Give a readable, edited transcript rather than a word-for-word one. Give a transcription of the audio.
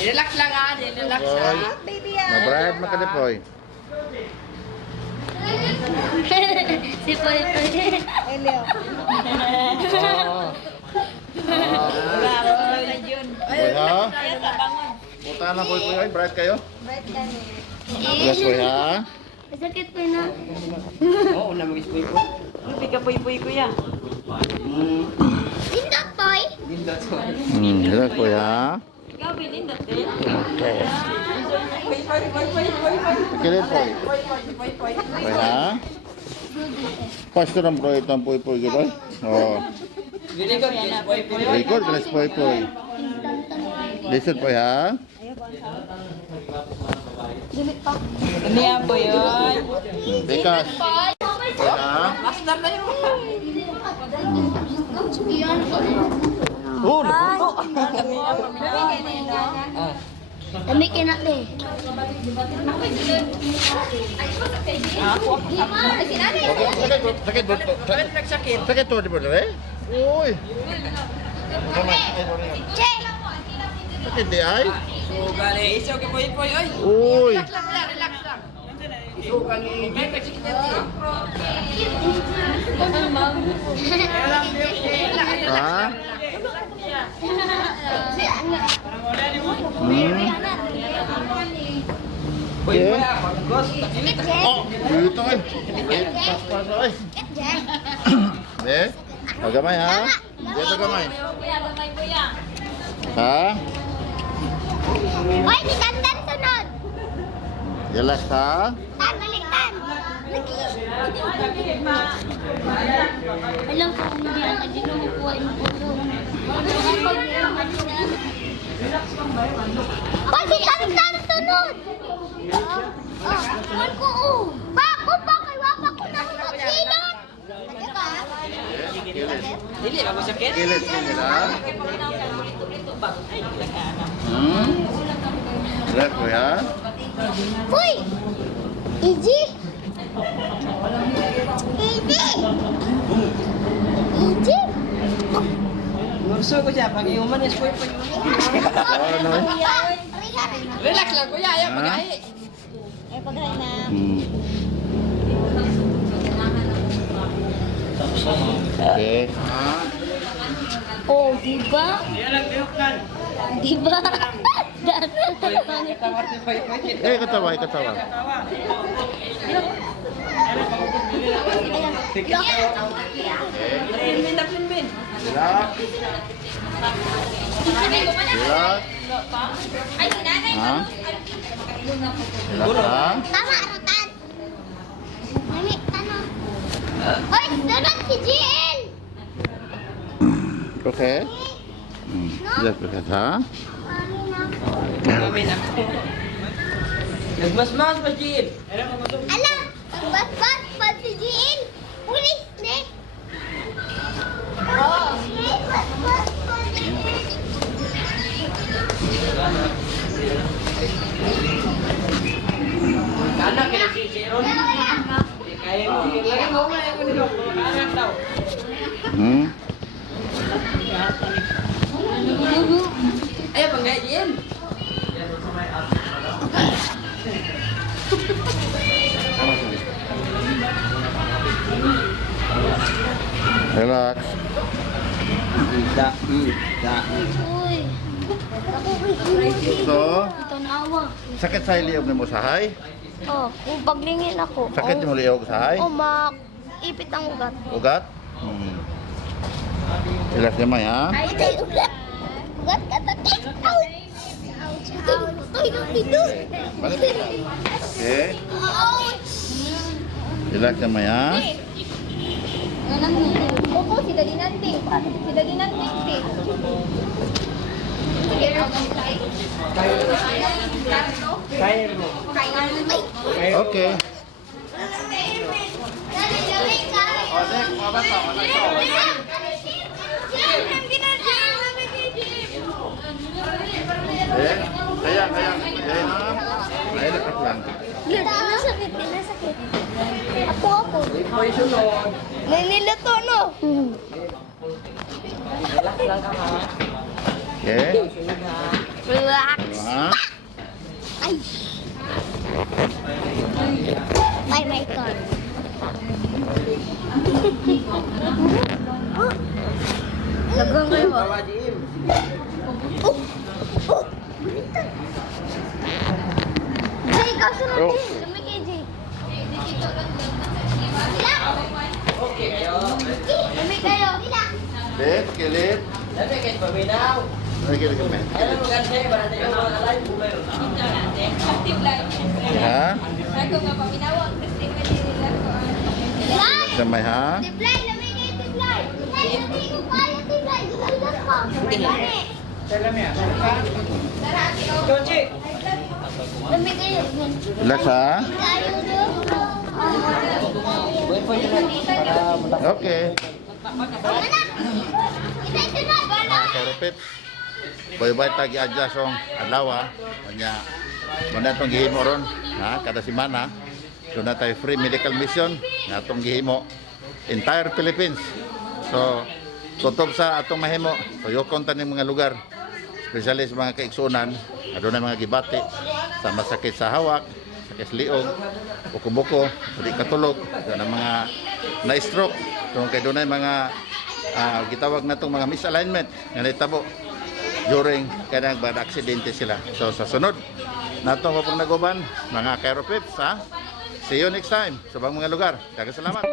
Relax lang ha, relax Poy. ha. Baby yan. Mabrayad man ka ni Poy. Si Poy Poy. Elio. Wala ako sa yun. Poy ha? Kaya sa bangon. Punta na Poy Poy. Ay, brayad kayo? Bright ka ni. Yes Poy ha? Masakit po na. Oo, namagis po po. Lupi ka po kuya. Indot Poy. Yes Poy ha? Ikaw, binindot eh. Okay. Poy. Kilit Poy. Poy. Poy ha? Pasto ng bro itong Poy Poy gano'n? Oo. Biligod yan na, Poy. Record ka na si Poy Poy. Listen Poy ha? Ano yan po yun? Bekas. Poy ha? Master na yun. Oh, napunto. Dami kinate. Sakit bro. Sakit to di ba dere? Uy. Che! Sakit di ay? Suga ni. Iso ka Poy. Oy. Uy. Relax lang. Suga ni. Ha? Poy, Oh, dito ay. Pas ay. Eh? Magamay ha? Dito gamay. Ha? Hoy, si Tantan sunod! Jelas ha? Tan, baliktan! Alam ko kung hindi ang hindi lumukuha yung puso. Hoy, si Tantan sunod! Ano ko Bako, bakay wapa ko na magsilot! Dili ba mo sakit? Kilit ha? Jelas ko ya? Hoy! Easy! Easy! Easy! Ngurso ko siya pag iuman is Poy. Ano? Relax lang kuya, ayaw pag-ahi. Eh, pagray na. Okay. Oh, diba? Diba? Eh, katawa, katawa. Pinbin. Relax. Relax. Ha? Relax ha? Tama, Rotan. Nami, tanong. Hoy, sunod si GL! Okay. Jelas ko ha? Kami na. Nagmasmas pa, Jim. Alam, ang bas-bas pa si GL. Pulis, ne? Oh. Bas-bas pa si GL. Anak kaya si Ron. Kaya mo. Kaya mo na yung nilo. Anak daw. Ayaw pang gaya, Jim. Relax. Uy. Ako kay So, Ito na awa. sakit sa iliyog ni mo sahay? Oh, kung paglingin ako. Sakit ni mo liyog sahay? Oh, ipit ang ugat. Ugat? Relax naman ha? Ay, ito ugat. Ugat ka takit. Ouch. Ito yung dito. Balik. Okay. Ouch. Relax naman ha? Opo, si Daddy Nanting. Si Daddy Nanting. Okay. Sayang. Ay, lakas lang. Nasakit. Ako. Poy, sunod. Nililuto, no? Relax lang ka ha. Okay. Sunod ha. Relax. Ha? Ay. My turn. Lagang kayo ba? Bawa Jim. Oh. Oh. Jay, ikaw sunod Oh. din. Lumigay, Jay. Okay, kayo. Lumigay kayo. Lit, kilit. Dati kahit paminaw. Lagi, lagi, men. Ano mo ganti? Barang tayo mga alay. Bumay ron. Ha? Ako nga paminawag. Kasi may nila ko. Samay, ha? Tiplay, lumigay, tiplay. Tiplay, hindi ko kaya, tiplay. Dalan ko. Gani. Joji. Lumigay. Relax, ha? Kayo doon. Buhay po yun. Para Okay. Mana? Kita sunod. Karupit. Boy-boy tagi adjust ang adlaw. Kanya, muna itong gihimo ron. Ha? Kada simana. Doon na tayo free medical mission. Na itong gihimo. Entire Philippines. So, tutob sa atong mahimo. Tuyokon ta ng mga lugar. Especially sa mga kaigsunan. Doon na mga gibati. Sa masakit sa hawak. Sakit sa liog. Buko-buko. Hindi katulog. Doon na mga na-stroke. Doon na mga gitawag na itong mga misalignment. Nga naitabo. During kanang bad aksidente sila. So sa sunod, natong ko pong naguban, mga chiropractors, ha? See you next time sa bang mga lugar. Daghang salamat.